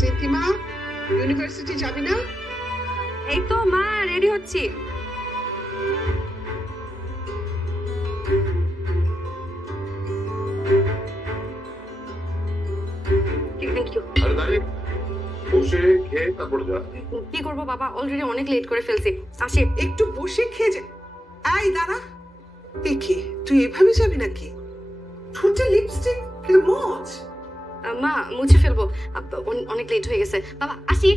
সিন্তিমা university যাবি না? এই তো মা রেডি হচ্ছি। Thank you. আরে দাঁড়িয়ে বসে খেয়ে তারপর যা। কি করবো বাবা, অলরেডি অনেক লেট করে ফেলছি। আসি। একটু বসে খেয়ে যা। এই দাঁড়া, দেখি তুই এভাবে যাবি নাকি? ঠোঁটে লিপস্টিক মজ। মা মুছে ফেলবো, অনেক লেট হয়ে গেছে। বাবা আসি।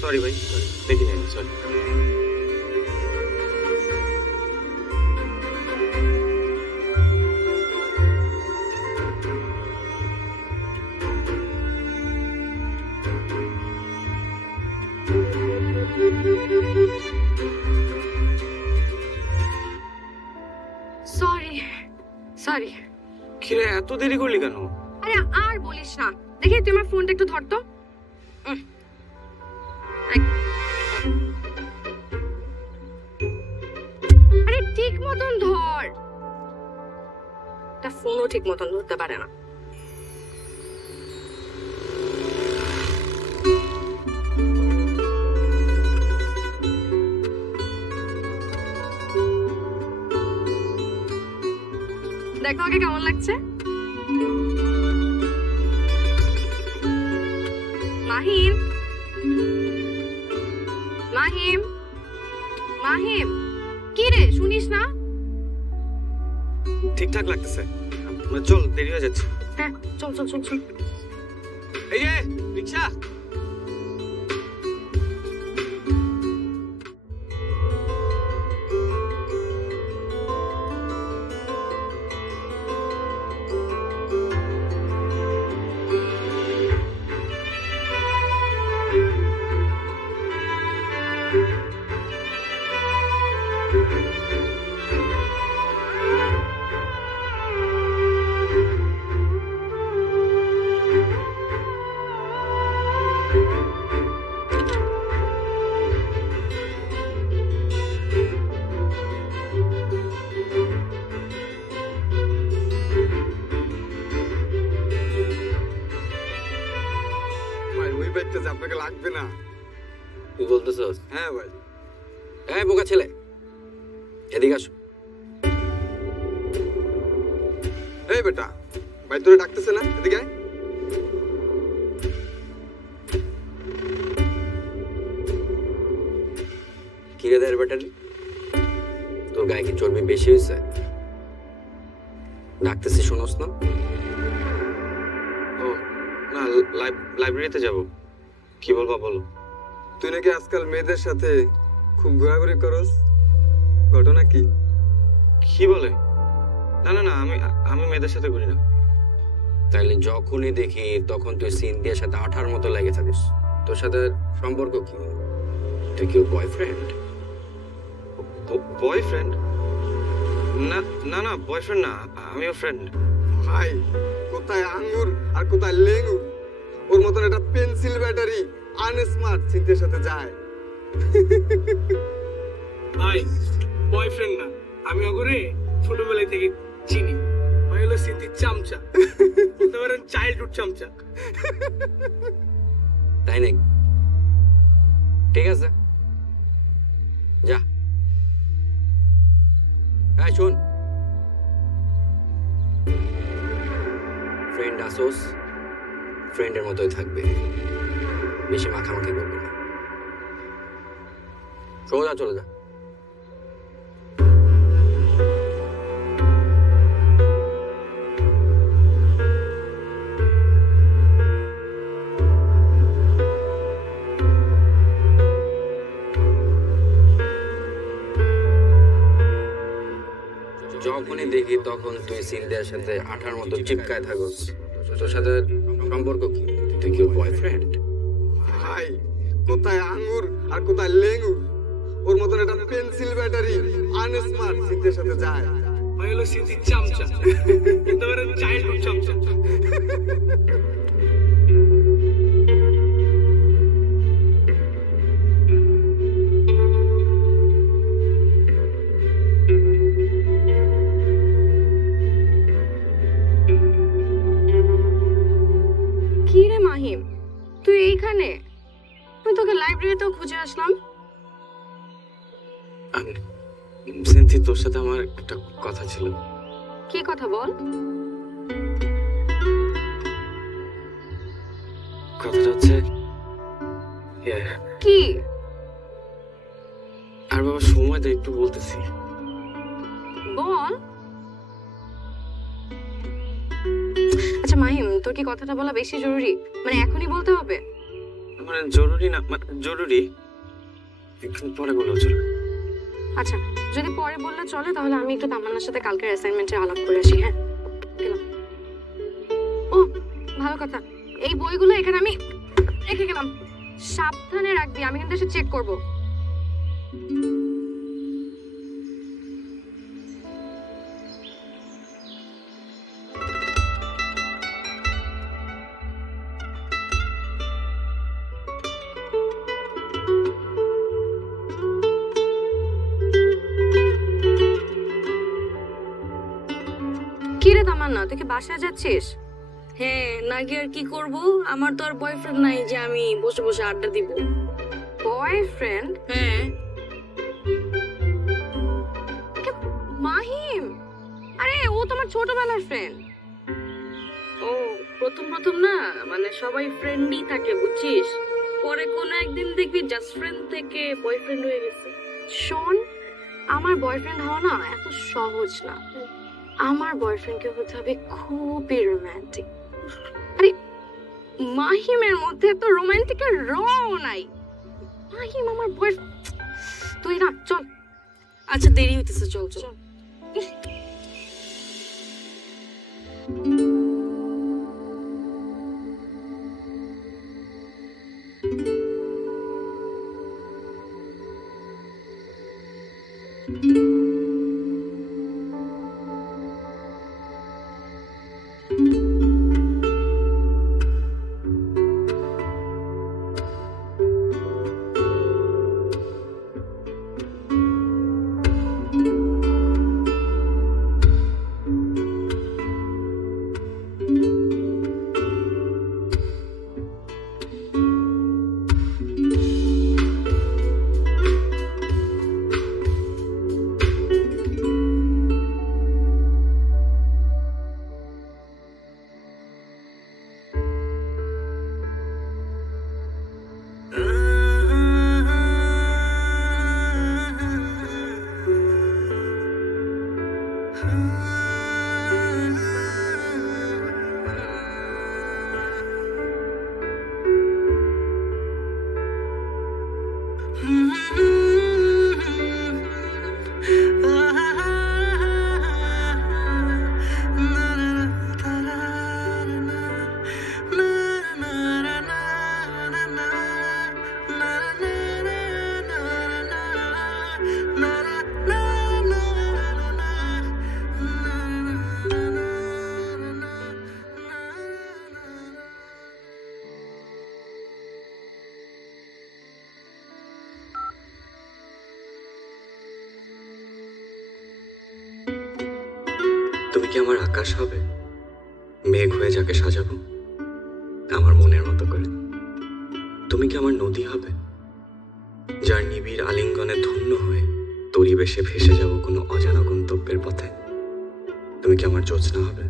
সরি ভাই, দেখি নাই, সরি। Sorry sorry. কিরে এত দেরি করলি কেন? আরে আর বলিস না, দেখি তুই আমার ফোনটা একটু ধর তো। আরে ঠিক মতন ধর। ফোনও ঠিক মতন ধরতে পারে না। দেখো আগে কেমন লাগছে। মাহিম মাহিম মাহিম, কি রে শুনিস না? ঠিকঠাক লাগতেছে, চল, দেরি হয়ে যাচ্ছে। হ্যাঁ চল চল চল চল। এই যে রিকশা। আপনাকে লাগবে না। তুই বলতেছস? হ্যাঁ ভাই। হ্যাঁ বোকা ছেলে, এদিকে আসো। এই বেটা, ভাই তোরে ডাকতেছে না, এদিকে আয়। কিরে দের ব্যাটারি, তোর গায়ে কি চর্বি বেশি হয়েছে? ডাকতেছি শোনস না? ও না, লাইব্রেরিতে যাব। কি বলবা বলো। তুই নাকি আজকাল মেয়েদের সাথে খুব ঘোরাঘুরি করস, ঘটনা কি? কি বলে? না না না, আমি মেয়েদের সাথে ঘুরি না। তাইলে যখনই দেখি তখন তুই সিনথিয়ার সাথে আঠার মতো লেগে থাকিস। তোর সাথে সম্পর্ক কি? তুই কি বয়ফ্রেন্ড? বয়ফ্রেন্ড? না না না, বয়ফ্রেন্ড না, আমিও ফ্রেন্ড। ভাই কোথায় আঙ্গুর আর কোথায় লেঙ্গুর, ওর মতন একটা পেন্সিল ব্যাটারি আনস্মার্ট চিন্তার সাথে যায়। ভাই বয়ফ্রেন্ড না, আমি ওগরে ছোটবেলায় থেকে চিনি। ভাই হলো স্মৃতির চামচা, বলতে পারেন চাইল্ডহুড চামচা। তাই নাকি? ঠিক আছে, যা। এই শোন, ফ্রেন্ড আসোস, ফ্রেন্ডের মতোই থাকবে, বেশি মাখামাখি করবে না। সোজা চলে যা। যখনই দেখি তখন তুই সিনথিয়ার সাথে আঠার মতো চিপকায় থাকস। তোর সাথে সম্পর্ক কি? তুই কি বয়ফ্রেন্ড? ভাই কোথায় আঙ্গুর আর কোথায় লেঙ্গুর, ওর মতন একটা পেন্সিল ব্যাটারি আনস্মার্ট চিন্তার সাথে যায়। ভাই হলো স্মৃতির চামচা, বলতে পারেন চাইল্ডহুড চামচা। মাহিম, তুই এইখানে? আমি তোকে লাইব্রেরিতেও খুঁজে আসলাম। সিনথি, তোর সাথে আমার একটা কথা ছিল। কি কথা বল? কথাটা হচ্ছে কি? আর বাবা সময় দে, একটু বলতেছি। বল। আচ্ছা মাহিম, তোর কি কথাটা বলা বেশি জরুরি? মানে এখনই বলতে হবে? মানে জরুরি না, মানে জরুরি, একটু পরে বলো চলো। আচ্ছা, যদি পরে বললে চলে তাহলে আমি একটু তামান্নার সাথে কালকের অ্যাসাইনমেন্টে আলাপ করে আসি। হ্যাঁ, গেলাম। ও ভালো কথা, এই বইগুলো এখানে আমি রেখে গেলাম, সাবধানে রাখবি, আমি কিন্তু এসে চেক করবো। কি রে তামান্না, তুই কি বাসায় যাচ্ছিস? হ্যাঁ, না গিয়ে আর কি করব? আমার তো আর বয়ফ্রেন্ড নাই যে আমি বসে বসে আড্ডা দিব। বয়ফ্রেন্ড? হ্যাঁ। মাহিম, আরে ও তোমার ছোটবেলার ফ্রেন্ড। ও প্রথম প্রথম না, মানে সবাই ফ্রেন্ডই থাকে বুঝছিস, পরে কোনো একদিন দেখবি জাস্ট ফ্রেন্ড থেকে বয়ফ্রেন্ড হয়ে গেছে। শোন, আমার বয়ফ্রেন্ড হওয়া না এত সহজ না। আমার বয়ফ্রেন্ডকে হতে হবে খুবই রোমান্টিক। আরে মাহিমের মধ্যে তো রোমান্টিকের রও নাই। মাহিম আমার বয়ফ্রেন্ড। তুই না, চল। আচ্ছা দেরি হইতেছে, চল চল। তুমি কি আমার আকাশ হবে, মেঘ হয়ে যাকে সাজাবো আমার মনের মতো করে? তুমি কি আমার নদী হবে, যার নিবিড় আলিঙ্গনে ধন্য হয়ে তরিবেশে ভেসে যাব কোনো অজানা গন্তব্যের পথে? তুমি কি আমার জ্যোৎস্না হবে,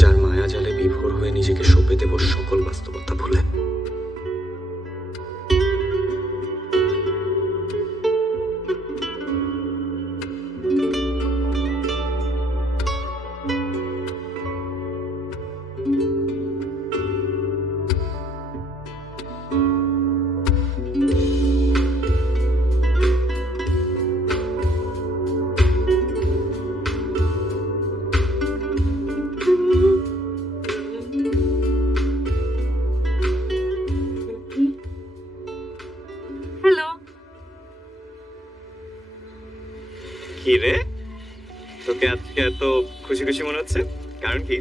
যার মায়া জালে বিভোর হয়ে নিজেকে সঁপে দেব সকল বাস্তবতা ভুলে? হ্যালো। কি রে, তোকে আজকে এত খুশি খুশি মনে হচ্ছে? কারণ কি?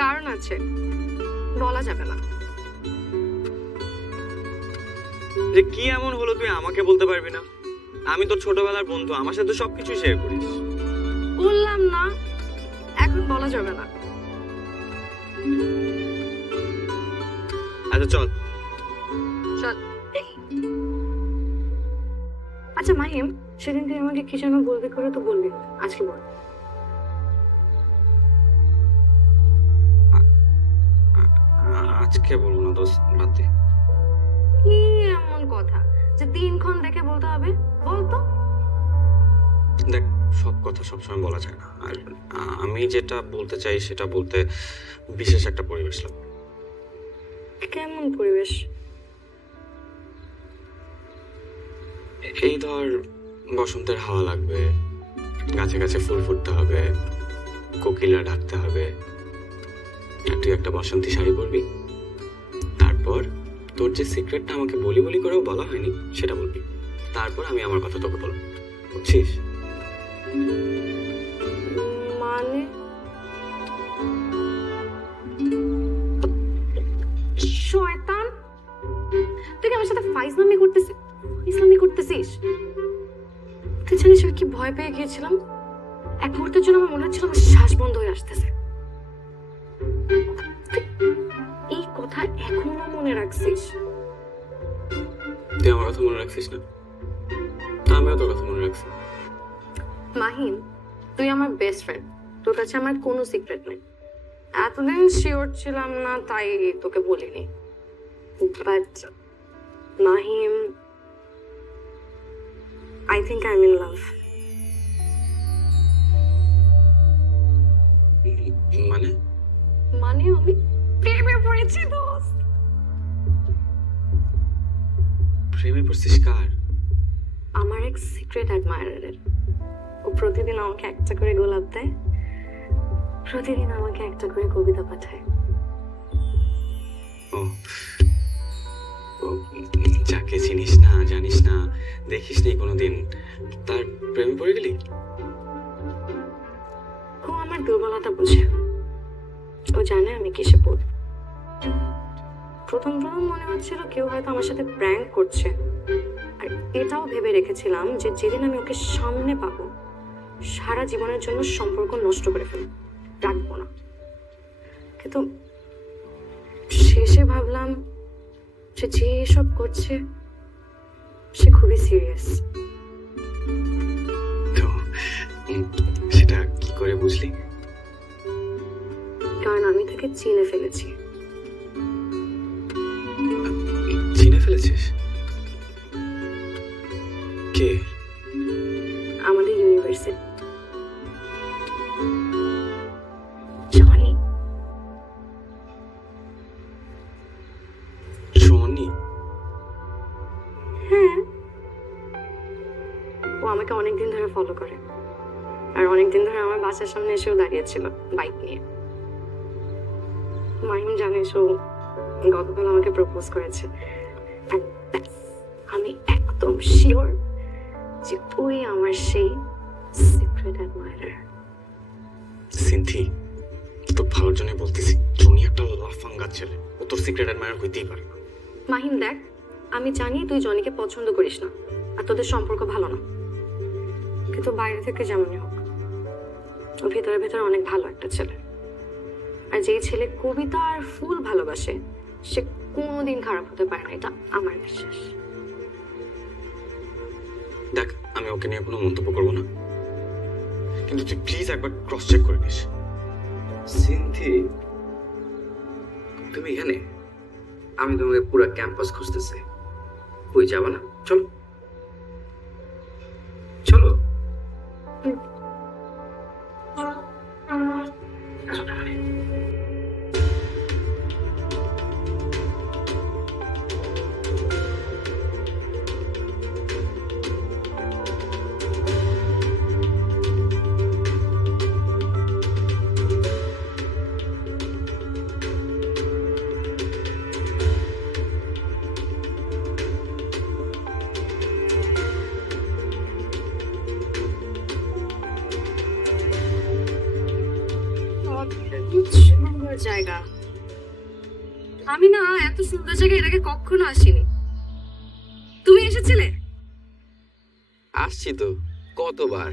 কারণ আছে, বলা যাবে না। যে কি এমন হলো তুই আমাকে বলতে পারবি না? আমি তোর ছোটবেলার বন্ধু, আমার সাথে সবকিছু শেয়ার করিস। বললাম না, এখন বলা যাবে না। আচ্ছা চল। চল। আচ্ছা মাহিম, সেদিন তুই আমাকে কি যেন বলবি করে তো বলবি, আজকে বল। আজকে বলবো না দোস্ত, বাদ দে। কি এমন কথা যে দিনক্ষণ দেখে বলতে হবে? বলতো। দেখ, সব কথা সবসময় বলা যায় না, আর আমি যেটা বলতে চাই সেটা বলতে বিশেষ একটা পরিবেশ লাগবে। কেমন পরিবেশ? এই ধর, বসন্তের হাওয়া লাগবে, গাছে গাছে ফুল ফুটতে হবে, কোকিলা ডাকতে হবে, আর তুই একটা বসন্তী শাড়ি পরবি। তারপর তোর যে সিক্রেটটা আমাকে বলি বলি করেও বলা হয়নি সেটা বলবি। তারপর আমি আমার কথা তোকে বলবো, বুঝছিস? মানে শয়তান, তুই কি আমার সাথে ফাইজলামি করতেছিস? তুই জানিস আমি কি ভয় পেয়ে গিয়েছিলাম? এক মুহূর্তের জন্য আমার মনে হচ্ছিল আমার শ্বাস বন্ধ হয়ে আসতেছে। তুই এই কথা এখনো মনে রাখছিস? তুই আমার কথা মনে রাখছিস না? আমিও তোর কথা মনে রাখছি। মাহিম, তুই আমার বেস্ট ফ্রেন্ড, তোর কাছে আমার কোনো সিক্রেট নেই। এতদিন শিওর ছিলাম না তাই তোকে বলিনি, but Mahim, I think I'm in love. মানে মানে আমি প্রেমে পড়েছি দোস্ত। প্রেমে পড়ছিস? কার? আমার এক সিক্রেট অ্যাডমায়ারারের। ও প্রতিদিন আমাকে একটা করে গোলাপ দেয়, প্রতিদিন আমাকে একটা করে কবিতা পাঠায়। ও, ও, যাকে চিনিস না, জানিস না, দেখিস নি কোনোদিন, তার প্রেমে পড়ে গেলি? ও আমার দুর্বলতা বুঝে, ও জানে আমি কিসে পড়ি। প্রথম মনে হচ্ছিল কেউ হয়তো আমার সাথে প্র্যাঙ্ক করছে, আর এটাও ভেবে রেখেছিলাম যে যেদিন আমি ওকে সামনে পাবো সারা জীবনের জন্য সম্পর্ক নষ্ট করে ফেলব, রাখবো না। কিন্তু শেষে ভাবলাম যে যে এসব করছে সে খুবই সিরিয়াস। তো সেটা কি করে বুঝলি? কারণ আমি তাকে চিনে ফেলেছি। চিনে ফেলেছিস? কে? আমাদের ইউনিভার্সিটি জনি। জনি? হ্যাঁ, ও আমাকে অনেকদিন ধরে ফলো করে, আর অনেকদিন ধরে আমার বাসার সামনে এসেও দাঁড়িয়েছিল বাইক নিয়ে। মাহিম, জানিস ও গতকাল আমাকে প্রপোজ করেছে। আর ব্যাস, আমি একদম শিওর যে ওই আমার সেই সিক্রেট অ্যাডমায়ারার। সিনথি, তোর ভালোর জন্য বলতেছি, জনি একটা লাফাঙ্গা ছেলে, ও তোর সিক্রেট অ্যাডমায়ার হইতেই পারে না। মাহিম দেখ, আমি জানি তুই জনিকে পছন্দ করিস না আর তোদের সম্পর্ক ভালো না, কিন্তু বাইরে থেকে যেমনই হোক ও ভেতরে ভেতরে অনেক ভালো একটা ছেলে। আর যেই ছেলে কবিতা আর ফুল ভালোবাসে সে কোনোদিন খারাপ হতে পারে না, এটা আমার বিশ্বাস। দেখ, আমি ওকে নিয়ে কোনো মন্তব্য করবো না, কিন্তু তুই প্লিজ একবার ক্রস চেক করে নিস। সিনথি, তুমি এখানে? আমি তোমাকে পুরো ক্যাম্পাস খুঁজতেছি। কই যাবা না? চলো চলো। আসো তাহলে। সুন্দর জায়গা, আমি না এত সুন্দর জায়গায় এর আগে কখনো আসিনি। তুমি এসেছিলে? আসছি তো কতবার।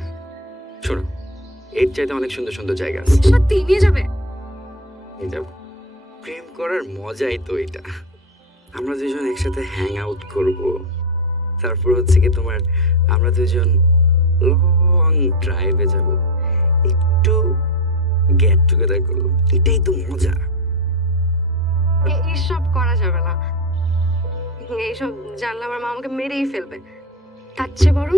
শোনো, এর চাইতে অনেক সুন্দর সুন্দর জায়গা আছে। সত্যি নিয়ে যাবে? এই যাবো। প্রেম করার মজাই তো এটা। আমরা দুজন একসাথে হ্যাং আউট করব, তারপর হচ্ছে কি তোমার আমরা দুজন লং ড্রাইভে যাব, একটু গেট টুগেদার করবো, এটাই তো মজা। এইসব করা যাবে না, এইসব জানলে আমার মা আমাকে মেরেই ফেলবে। তার চেয়ে বরং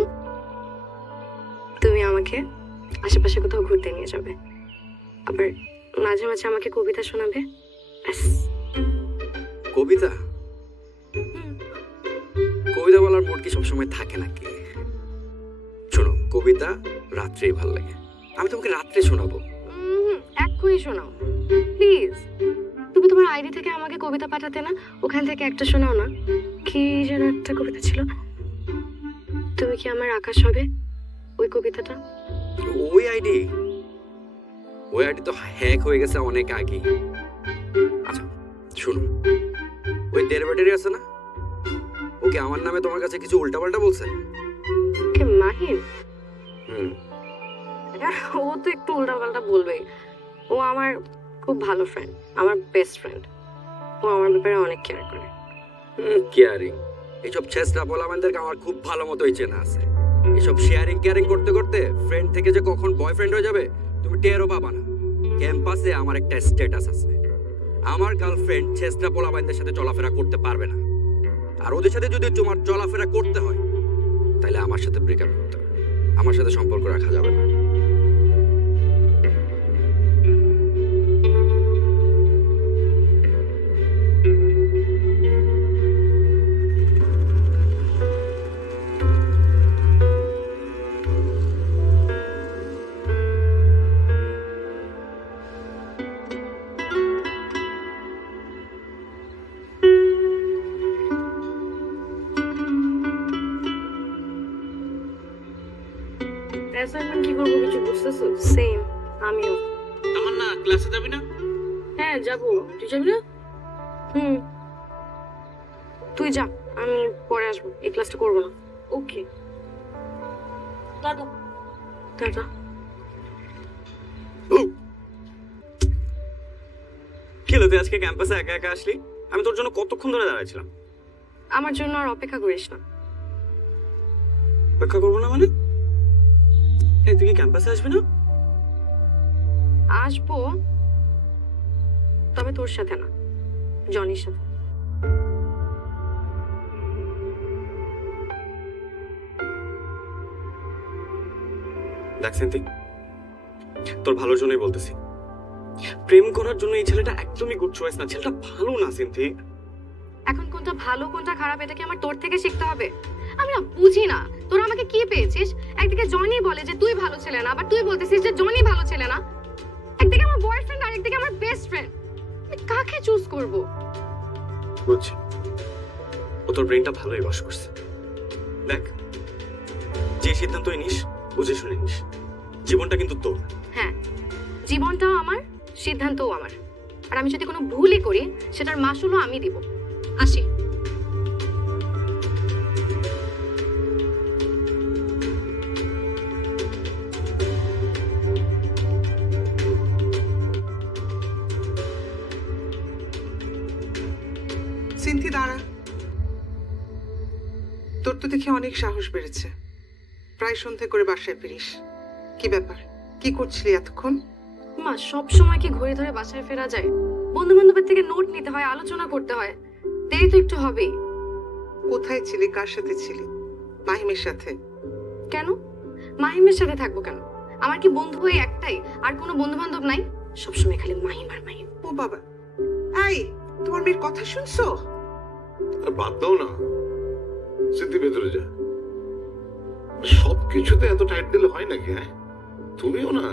তুমি আমাকে আশেপাশে কোথাও ঘুরতে নিয়ে যাবে, আবার মাঝে মাঝে আমাকে কবিতা শোনাবে। ব্যাস। কবিতা? কবিতা বলার মোড কি সবসময় থাকে নাকি? শোনো, কবিতা রাত্রেই ভালো লাগে, আমি তোমাকে রাত্রে শোনাবো। এক্ষুনি শোনাও প্লিজ। তুমি তোমার আইডি থেকে আমাকে কবিতা পাঠাতে না, ওখান থেকে একটা শোনাও না। কি যেন একটা কবিতা ছিল, তুমি কি আমার আকাশ হবে, ওই কবিতাটা। ওই আইডি তো হ্যাক হয়ে গেছে অনেক আগে। আচ্ছা শুনো, ওই ডেরিভেটিভ আছে না, ওকে আমার নামে তোমার কাছে কিছু উল্টাপাল্টা বলছে? কে, মাহিম? হুম। ও তো একটু উল্টাপাল্টা বলবে, ও আমার খুব ভালো ফ্রেন্ড, আমার বেস্ট ফ্রেন্ড। ও আমার ব্যাপারে অনেক কেয়ার করে। কেয়ারিং? এইসব ছেসরা বলা আমাদেরকে আমার খুব ভালো মতোই চেনা আছে। এসব শেয়ারিং কেয়ারিং করতে করতে ফ্রেন্ড থেকে যে কখন বয়ফ্রেন্ড হয়ে যাবে তুমি টেরও পাবা না। ক্যাম্পাসে আমার একটা স্ট্যাটাস আছে, আমার গার্লফ্রেন্ড ছেসরা বলা আমাদের সাথে চলাফেরা করতে পারবে না, আর ওদের সাথে যদি তোমার চলাফেরা করতে হয় তাহলে আমার সাথে ব্রেকআপ করতে হবে, আমার সাথে সম্পর্ক রাখা যাবে না। অ্যাসাইনমেন্ট কি করবো কিছু বুঝতেছো? সেম, আমিও। আমার না ক্লাসে যাবি না? হ্যাঁ যাবো, তুই যাবি না? হুম, তুই যা, আমি পরে আসবো, এই ক্লাসটা করবো না। ওকে, টাটা। টাটা। কি হলো, তুই আজকে ক্যাম্পাসে একা একা আসলি? আমি তোর জন্য কতক্ষণ ধরে দাঁড়াইছিলাম। আমার জন্য আর অপেক্ষা করিস না। অপেক্ষা করবো না মানে? এই তুই কি ক্যাম্পাসে আসবি না? আসবো, তবে তোর সাথে না, জনির সাথে। দেখ সিন্থি, তোর ভালোর জন্যই বলতেছি, প্রেম করার জন্য এই ছেলেটা একদমই গুড চয়েস না। ছেলেটা ভালো না সিন্থি। এখন কোনটা ভালো কোনটা খারাপ এটা কি আমার তোর থেকে শিখতে হবে? আমি না বুঝি না, তোরা আমাকে কি পেয়েছিস? একদিকে জনি বলে যে তুই ভালো ছেলে না, আবার তুই বলতেছিস যে জনি ভালো ছেলে না। একদিকে আমার বয়ফ্রেন্ড আর একদিকে আমার বেস্ট ফ্রেন্ড, আমি কাকে চুজ করব? বুঝছি, ও তোর ব্রেনটা ভালোই ওয়াশ করছে। দেখ, যে সিদ্ধান্তই নিস বুঝে শুনে নিস, জীবনটা কিন্তু তোর। হ্যাঁ, জীবনটাও আমার, সিদ্ধান্তও আমার, আর আমি যদি কোনো ভুলই করি সেটার মাসুলও আমি দিব। আসি। সিন্থি দাঁড়া, তোর তো দেখে অনেক সাহস বেড়েছে, প্রায় সন্ধে করে বাসায় ফিরিস। কি ব্যাপার, কি করছিলি এতক্ষণ? মা, সব সময় কি ঘড়ি ধরে বাসায় ফেরা যায়? বন্ধু বান্ধবের থেকে নোট নিতে হয়, আলোচনা করতে হয়, দেরি তো একটু হবেই। কোথায় ছিলি, কার সাথে ছিলি? মাহিমের সাথে? কেন মাহিমের সাথে থাকবো কেন? আমার কি বন্ধু হয়ে একটাই, আর কোনো বন্ধু বান্ধব নাই? সবসময় খালি মাহিম আর মাহিম। ও বাবা, এই তোমার মেয়ের কথা শুনছো? আর বাদ দাও না, সিদ্ধি ভেতরে যা। সব কিছুতে এত টাইট দিলে হয় নাকি? হ্যাঁ, তুমিও না।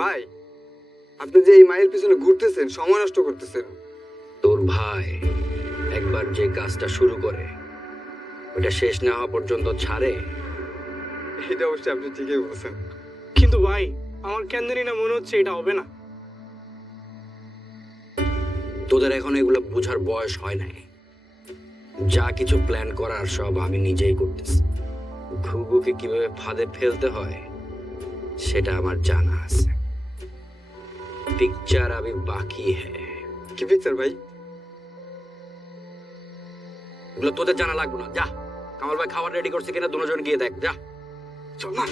ভাই, আপনি যে এই মাইল পিছনে ঘুরতেছেন, সময় নষ্ট করতেছেন। তোর ভাই একবার যে কাজটা শুরু করে ওটা শেষ না হওয়া পর্যন্ত ছাড়ে? এটা অবশ্যই আপনি ঠিকই বলছেন। কিন্তু ভাই, আমার কেন জানি না মনে হচ্ছে এটা হবে না। তোদের এখন এগুলো বোঝার বয়স হয় নাই। যা কিছু প্ল্যান করার সব আমি নিজেই করতেছি। ঘুঘুকে কিভাবে ফাঁদে ফেলতে হয় সেটা আমার জানা আছে। पिक्चर अभी बाकी है। কি পিকচার ভাই? এগুলো তোদের জানা লাগবে না, যা কামাল ভাই খাবার রেডি করছে কিনা দুজন গিয়ে দেখ, যা চল না।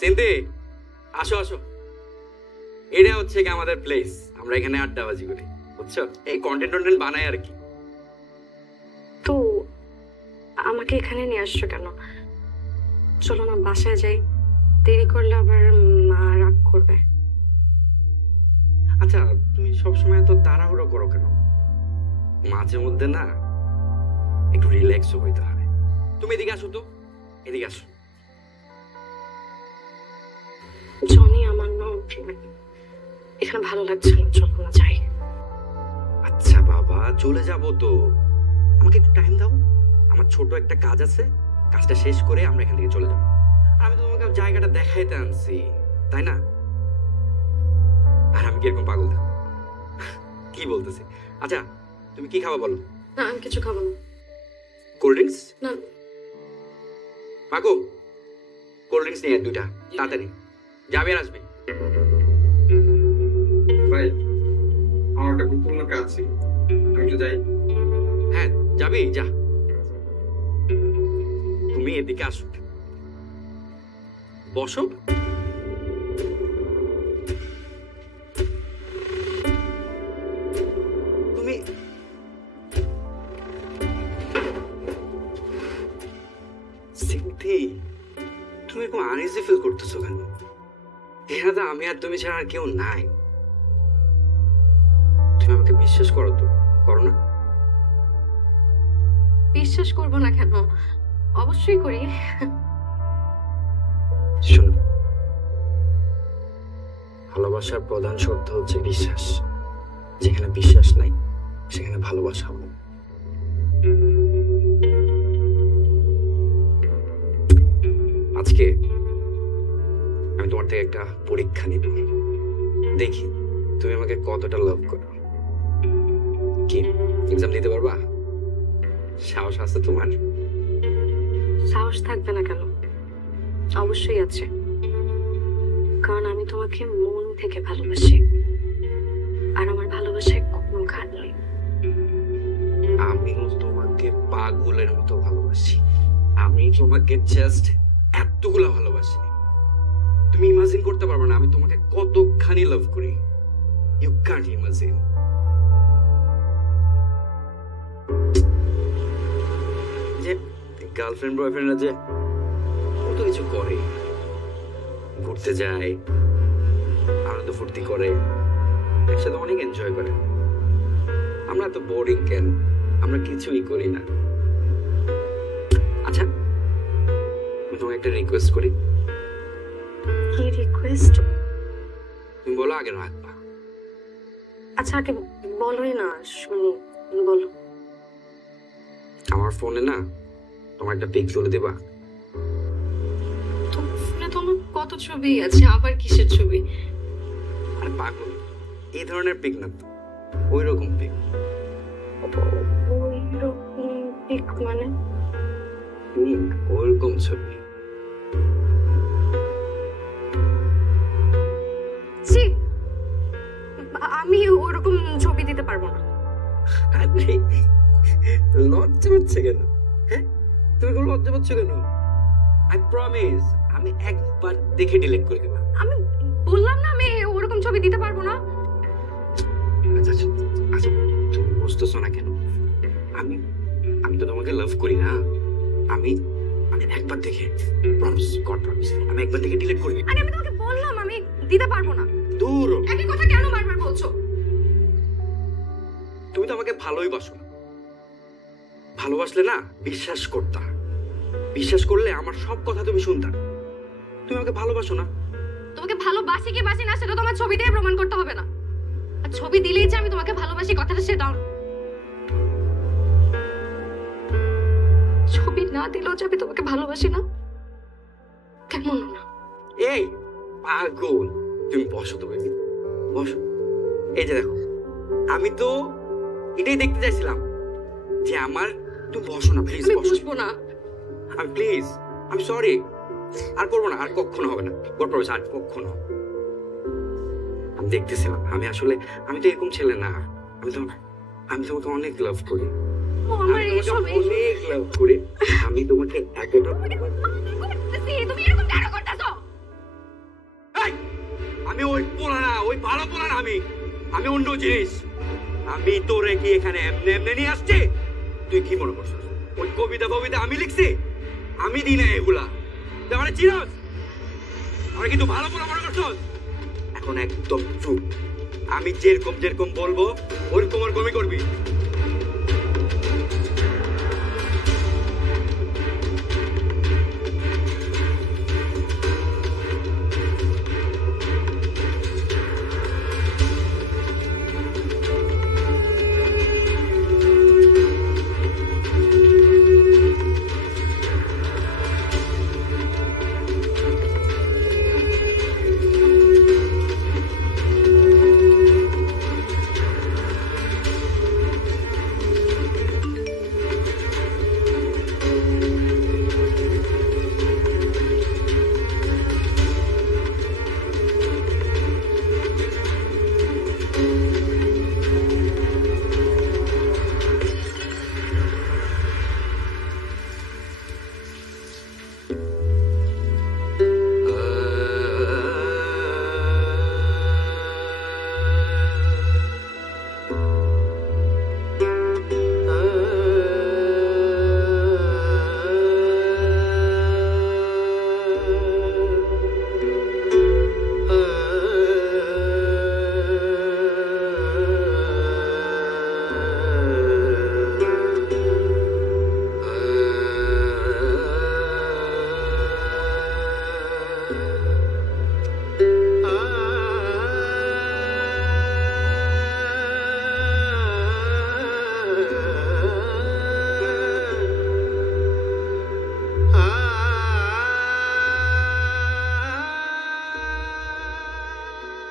সিন্তি, আসো আসো, এটা হচ্ছে কি আমাদের প্লেস, আমরা এখানে আড্ডাবাজি করি, বুঝছো? এই কন্টেন্ট বানাই আর কি। তো আমাকে এখানে নিয়ে আসছো কেন? চলো না বাসায় যাই, দেরি করলে আবার মা রাগ করবে। আচ্ছা, তুমি সবসময় এত তাড়াহুড়ো করো কেন? মাঝে মধ্যে না একটু রিল্যাক্সও হইতে হবে। তুমি এদিকে আসো তো, এদিকে আসো। জনি, আমার না এখানে ভালো লাগছে না, চলো না যাই। আচ্ছা বাবা, চলে যাবো তো, আমাকে একটু টাইম দাও, আমার ছোট একটা কাজ আছে, কাজটা শেষ করে আমরা এখান থেকে চলে যাবো। আর আমি তো তোমাকে জায়গাটা দেখাইতে আনছি, তাই না? আর আমি কি এরকম পাগল থাকবো? কি বলতেছি? আচ্ছা, তুমি কি খাবা বলো? না, আমি কিছু খাবো না। Cold drinks? না। পাগো, কোল্ড ড্রিঙ্কস নিয়ে আয় দুইটা, তাড়াতাড়ি যাবে আর আসবে। ভাই, আমার একটা গুরুত্বপূর্ণ কাজ ছিল, আমি তো যাই। হ্যাঁ যাবি, যা। তুমি এদিকে আসো, বসো। তুমি সিদ্ধি, তুমি এরকম আনইজি ফিল করতেছো কেন? এখানে তো আমি আর তুমি ছাড়া আর কেউ নাই। তুমি আমাকে বিশ্বাস করো তো, করো না? বিশ্বাস করবো না কেন? অবশ্যই করি। শোনো, ভালোবাসার প্রধান শর্ত হচ্ছে বিশ্বাস। যেখানে বিশ্বাস নাই সেখানে ভালোবাসা হবে। আজকে আমি তোমার থেকে একটা পরীক্ষা নিব, দেখি তুমি আমাকে কতটা লাভ করো। কি এক্সাম দিতে পারবা? সাহস আছে তোমার? সাহস থাকবে না কেন? অবশ্যই আছে, কারণ আমি তোমাকে মন থেকে ভালোবাসি, আর আমার ভালোবাসায় কোনো ঘাট নেই। আমিও তোমাকে পাগলের মতো ভালোবাসি। আমি তোমাকে জাস্ট এতগুলো ভালোবাসি, তুমি ইমাজিন করতে পারবে না আমি তোমাকে কতখানি লাভ করি। You can't imagine. যে গার্লফ্রেন্ড বয়ফ্রেন্ডরা যে কত কিছু করে, ঘুরতে যায়, আনন্দ ফুর্তি করে, একসাথে অনেক এনজয় করে। আমরা তো বোরিং কেন? আমরা কিছুই করি না। আচ্ছা, আমি তোমাকে একটা রিকোয়েস্ট করি। কি রিকোয়েস্ট? তুমি বলো আগে রাখবা। আচ্ছা আগে বলোই না, শুনি, বলো। আমার ফোনে না তোমার একটা পিক তুলে দেবা? তোমার ফোনে তো আমার কত ছবি আছে, আবার কিসের ছবি? আর পাগল, এই ধরনের পিক না তো, ওই রকম পিক। ওইরকম পিক মানে? ওইরকম ছবি। ছি, আমি ওরকম ছবি দিতে পারবো না। আরে লজ্জা হচ্ছে কেন? হ্যাঁ, তুমি কোনো লজ্জা পাচ্ছ কেন? আই প্রমিস আমি একবার দেখে ডিলিট করে দেবো। আমি বললাম না আমি ওরকম ছবি দিতে পারবো না। আচ্ছা আচ্ছা আচ্ছা, তুমি বুঝতেছো না কেন? আমি আমি তো তোমাকে লাভ করি না। আমি আমি একবার দেখে, প্রমিস, গড প্রমিস, আমি একবার দেখে ডিলিট করে দেব। আরে আমি তোমাকে বললাম আমি দিতে পারবো না। দূর, একই কথা কেন বারবার বলছো? তুমি তো আমাকে ভালোই বাসো না। ভালোবাসলে না বিশ্বাস করতা, বিশ্বাস করলে আমার সব কথা তুমি শুনতা। তুমি আমাকে ভালোবাসো না। তোমাকে ভালোবাসি কি বাসি না সেটা তোমার ছবি দিয়ে প্রমাণ করতে হবে না। আর ছবি দিলেই যে আমি তোমাকে ভালোবাসি কথাটা সেটাও না। ছবি না দিলেও যে আমি তোমাকে ভালোবাসি না কেমন না? এই পাগল, তুমি বসো তো বেবি, বসো। এই যে দেখো, আমি তো এটাই দেখতে চাইছিলাম যে আমার, তুমি বসো না প্লিজ, আমি বসো। বুঝবো না। আমি প্লিজ, আমি সরি, আর করবো না, আর কখনো হবে না, গড আর কখনো। আমি দেখতেছিলাম, আমি তো এরকম ছেলে না। আমি তোমাকে অনেক লাভ করি, ও আমার আমি এইসব তোমাকে অনেক লাভ করি। আমি তোমাকে এতটা তুমি এরকম কেন করতেছো? এই, আমি ওই পোলা না, ওই ভালো পোলা না, আমি অন্য জিনিস। আমি তোরে কি এখানে এমনি এমনি নিয়ে আসছি? তুই কি মনে করছিস ওই কবিতা আমি লিখছি? আমি দিই না এগুলা। তুই আমার চিনস? আমার কিন্তু ভালো পোলা মনে করছিস? এখন একদম চুপ। আমি যেরকম বলবো ওরকমই করবি।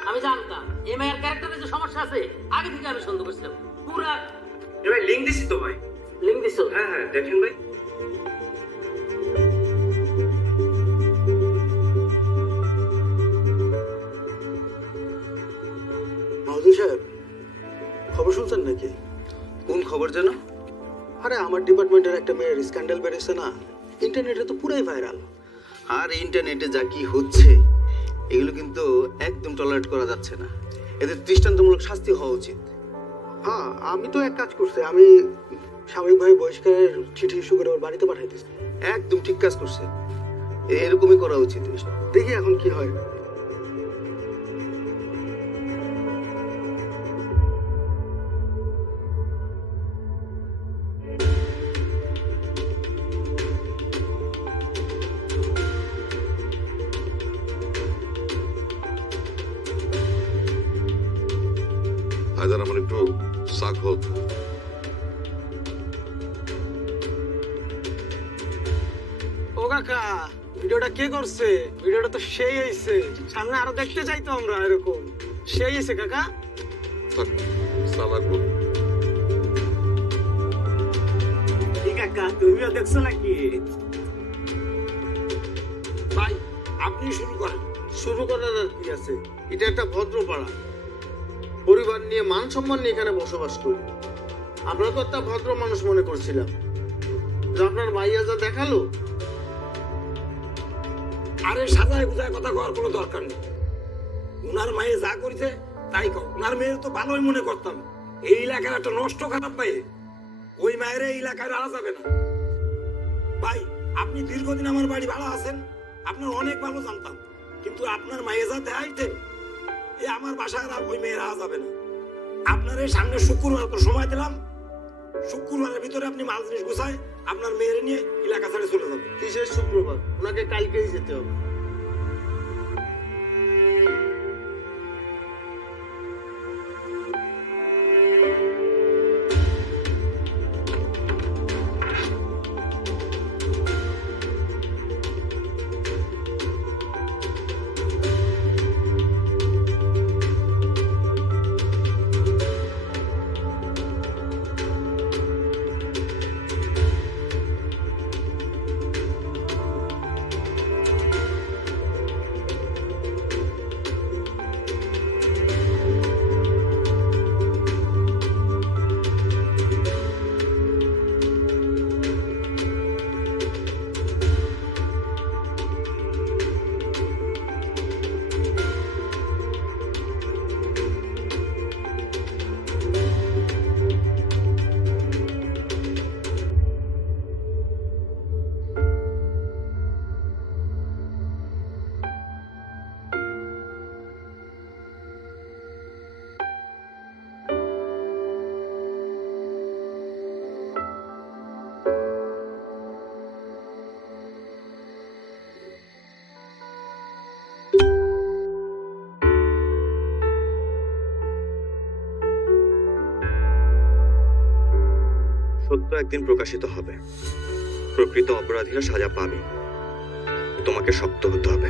আমি জানতাম এই মেয়ের ক্যারেক্টারে যে সমস্যা আছে, আগে থেকে আমি সন্দেহ করছিলাম। পুরা ভাই লিঙ্ক দিছি তো ভাই। লিঙ্ক দিছো? হ্যাঁ, দেখেন ভাই। মাহদুর সাহেব, খবর শুনছেন নাকি? কোন খবর যেন? আরে আমার ডিপার্টমেন্টের একটা মেয়ের স্ক্যান্ডাল বেরিয়েছে না, ইন্টারনেটে তো পুরাই ভাইরাল। আর ইন্টারনেটে যা কি হচ্ছে এগুলো কিন্তু একদম টলারেট করা যাচ্ছে না। এদের দৃষ্টান্তমূলক শাস্তি হওয়া উচিত। হ্যাঁ, আমি তো এক কাজ করছি, আমি সাময়িকভাবে বহিষ্কারের চিঠি ইস্যু করে ওর বাড়িতে পাঠাই দিচ্ছি। একদম ঠিক কাজ করছে, এরকমই করা উচিত। দেখি এখন কি হয়। হায়দার, আমার একটু শাক হোক। ও কাকা, ভিডিওটা কে করছে? ভিডিওটা তো সেই হয়েছে, সামনে আরো দেখতে চাইতো আমরা এরকম। সেই হয়েছে কাকা। সালাক বল। কাকা তুমিও দেখছো নাকি? ভাই, আপনি শুরু করেন। শুরু করার আর কি আছে, এটা একটা ভদ্র পাড়া, পরিবার নিয়ে মান সম্মান নিয়ে এখানে বসবাস করি। আমরা তো একটা ভদ্র মানুষ মনে করছিলাম, যে আপনার ভাইয়া যা দেখালো। আরে সাজায় গুজায় কথা কওয়ার কোনো দরকার নেই। উনার মায়ে যা করেছে তাই কও। উনার মেয়ের তো ভালোই মনে করতাম, এই এলাকার একটা নষ্ট খারাপ পায়ে ওই মায়ের এই এলাকায় আনা যাবে না। ভাই, আপনি দীর্ঘদিন আমার বাড়ি ভাড়া আছেন, আপনার অনেক ভালো জানতাম, কিন্তু আপনার মায়ে যা দেখাইতেন, এই আমার বাসায় আর ওই মেয়ের আনা যাবে না। আপনার এই সামনে শুক্রবার তো সময় দিলাম, শুক্রবারের ভিতরে আপনি মাল জিনিস গুছায় আপনার মেয়ের নিয়ে এলাকা ছেড়ে চলে যাবেন। কিসের শুক্রবার? ওনাকে কালকেই যেতে হবে। একদিন প্রকাশিত হবে, প্রকৃত অপরাধীরা সাজা পাবে। তোমাকে শক্ত হতে হবে।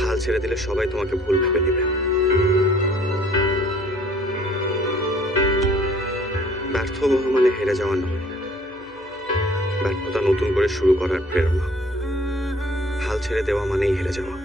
হাল ছেড়ে দিলে সবাই তোমাকে ভুল ভেবে নেবে। ব্যর্থ হওয়া মানে হেরে যাওয়া নয়, ব্যর্থতা নতুন করে শুরু করার প্রেরণা। হাল ছেড়ে দেওয়া মানেই হেরে যাওয়া।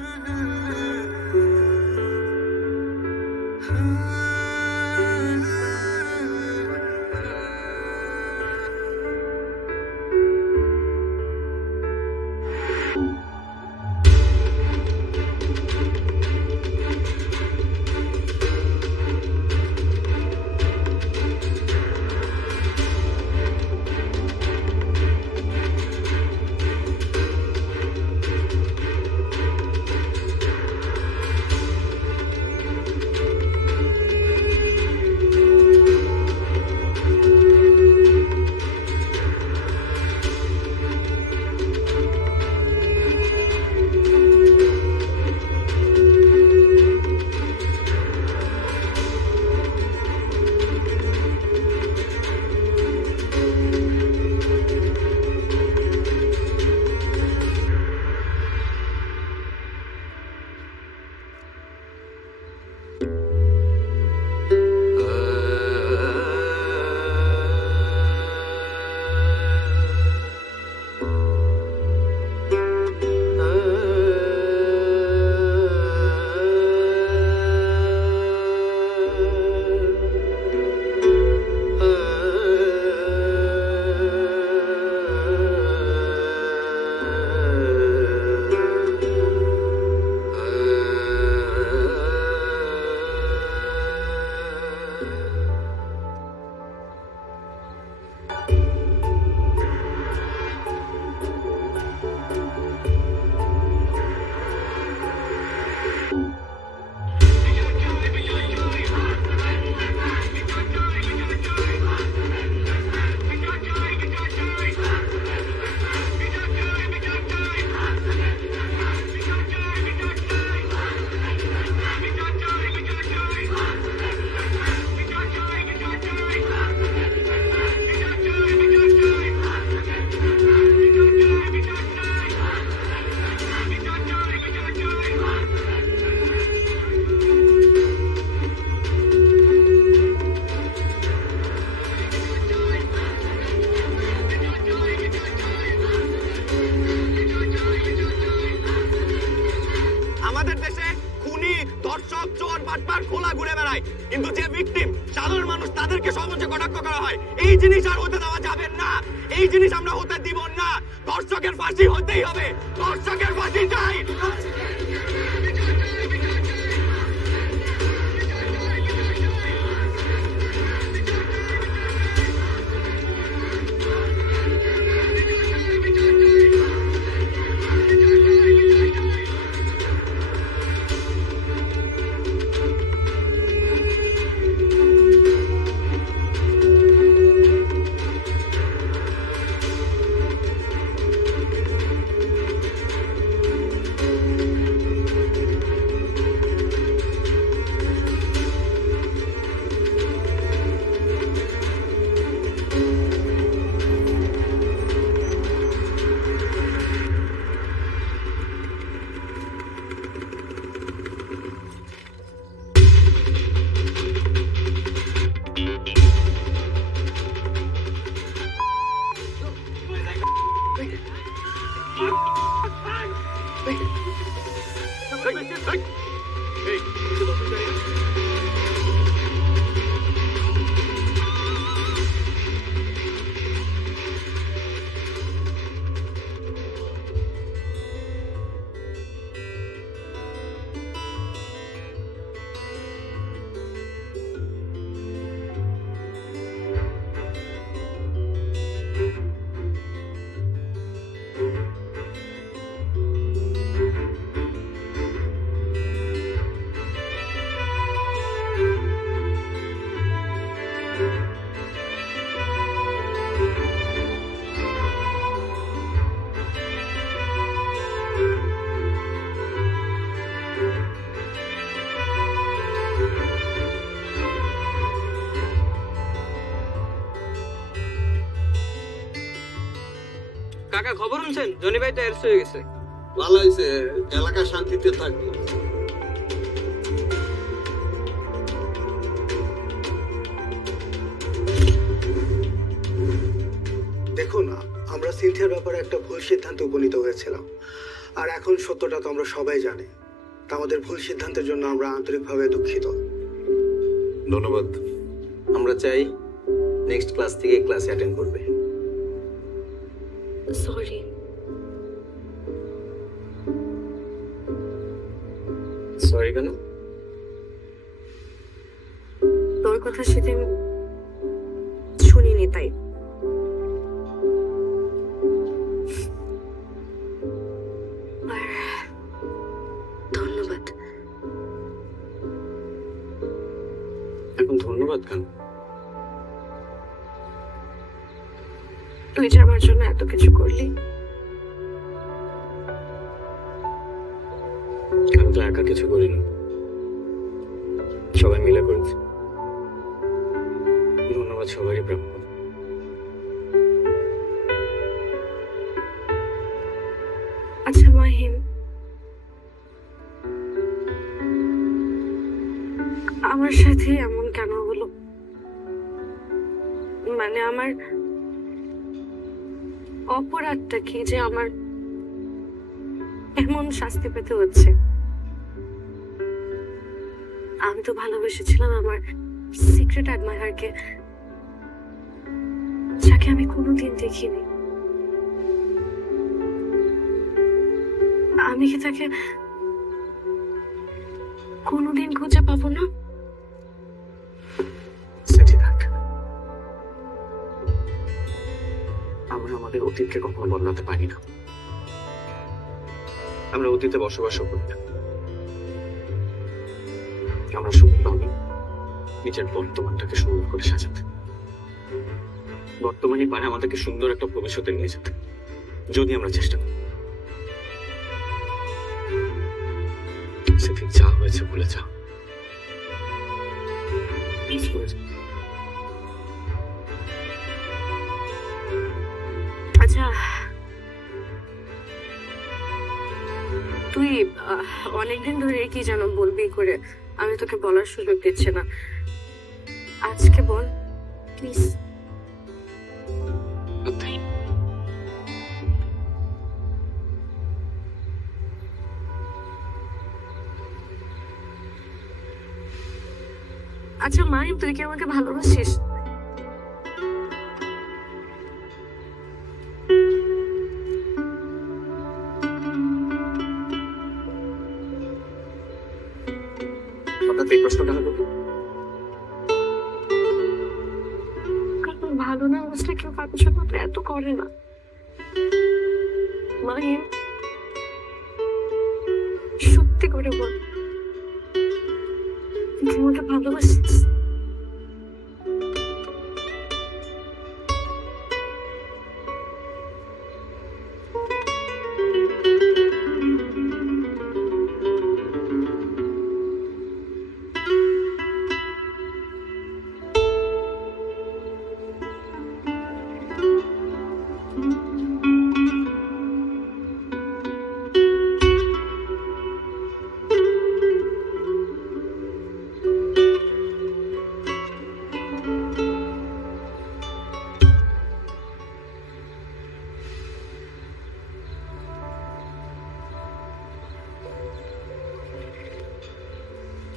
কিন্তু যে ভিকটিম সাধারণ মানুষ তাদেরকে সমাজে কটাক্ষ করা হয়, এই জিনিস আর হতে দেওয়া যাবে না। এই জিনিস আমরা হতে দিব না। ধর্ষকের ফাঁসি হতেই হবে। ধর্ষকের ফাঁসি চাই। কাকা খবর শুনছেন জনি ভাই তো অ্যারেস্ট হয়ে গেছে। ভালো হয়েছে, এলাকা শান্তিতে থাকবো। দেখুন, আমরা সিনথিয়ার ব্যাপারে একটা ভুল সিদ্ধান্তে উপনীত হয়েছিলাম, আর এখন সত্যটা তো আমরা সবাই জানি। তা আমাদের ভুল সিদ্ধান্তের জন্য আমরা আন্তরিকভাবে দুঃখিত। ধন্যবাদ। আমরা চাই নেক্সট ক্লাস থেকে ক্লাসে অ্যাটেন্ড করবে। সরি। সরি কেন? তোর কথা সেদিন শুনিনি তাই। আর ধন্যবাদ। এখন ধন্যবাদ কেন? তুই যে আমার জন্য এত কিছু করলি। আমি তো একা কিছু করিনি, সবাই মিলে করেছি। ধন্যবাদ সবারই প্রাপ্য। আচ্ছা মাহিম, আমার সাথে এমন কেন হলো? মানে আমার অপরাধটা কি যে আমার এমন শাস্তি পেতে হচ্ছে? আমি তো ভালোবেসেছিলাম আমার সিক্রেট অ্যাডমায়ারকে, যাকে আমি কোনোদিন দেখিনি। আমি কি তাকে কোনোদিন খুঁজে পাবো না? সেটি থাক, আমরা আমাদের অতীতকে কখনো বদলাতে পারি না। আমরা অতীতে বসবাসও করি না। আমরা শুধু পারি নিজের বর্তমানটাকে সুন্দর করে সাজাতে। বর্তমানই পারে আমাদেরকে সুন্দর একটা ভবিষ্যতে নিয়ে যেতে, যদি আমরা চেষ্টা করি। সেদিন যা হয়েছে ভুলে যাও। আচ্ছা, তুই অনেকদিন ধরে কি যেন বলবি করে আমি তোকে বলার সুযোগ দিচ্ছি না। আজকে বল প্লিজ। আচ্ছা মাহিম, তুই কি আমাকে ভালোবাসিস? হঠাৎ এই প্রশ্নটা হলো কি? কারণ ভালো না বুঝলে কেউ কারোর সাথে তো এত করে না। মাহিম, সত্যি করে বল, তুই কি আমাকে ভালোবাসিস?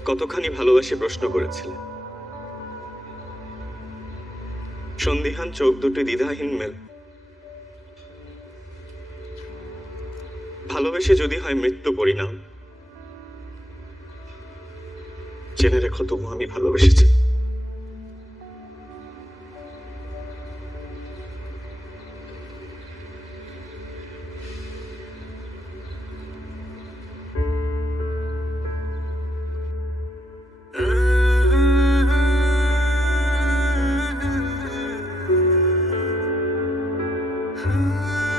কতখানি ভালোবাসি প্রশ্ন করেছিলে। সন্দিহান চোখ দুটি দ্বিধাহীন মেল। ভালোবেসে যদি হয় মৃত্যু পরিণাম, জেনে রেখো তবু আমি ভালোবেসেছি। Ah